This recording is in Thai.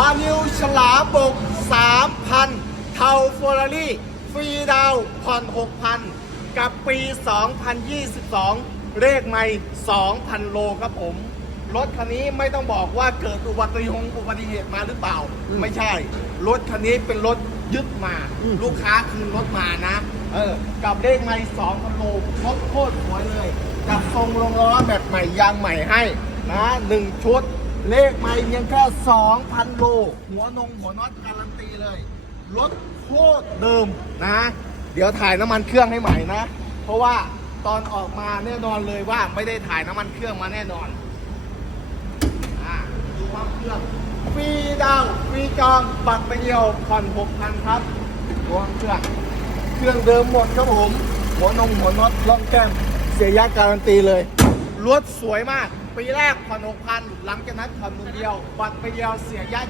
ฮานิวฉลามบก 3,000 เทาเฟอร์รารี่ฟรีดาวน์ผ่อน6,000 กับปี 2022 เลขไม่ 2,000 โลครับผม รถคันนี้ไม่ต้องบอกว่าเกิดอุบัติเหตุอุบัติเหตุมาหรือเปล่า ไม่ใช่ รถคันนี้เป็นรถยึดมาอืมลูกค้าคืนรถมานะ เออ กับเลขไม่ 2,000 โลรถโคตรสวยเลย กับทรงลงล้อแบบใหม่ยางใหม่ให้นะหนึ่งชุด เลขไม่เพียงแค่2,000 โล หัวนงหัวน็อตการันตีเลย รถโคตรเดิมนะ เดี๋ยวถ่ายน้ำมันเครื่องให้ใหม่นะ เพราะว่าตอนออกมาแน่นอนเลยว่าไม่ได้ถ่ายน้ำมันเครื่องมาแน่นอนอะดูความเครื่องฟรีดาวฟรีจองบัตรไปเดียวผ่อน6,000ครับดูความเครื่องเครื่องเดิมหมดครับผม หัวนงหัวน็อตล่องแก้มเสียยาการันตีเลยรถสวยมาก ปีแรกผ่อนหกพันหลังจากนั้นผ่อนมือเดียวบัตรไปเดียวเสียยา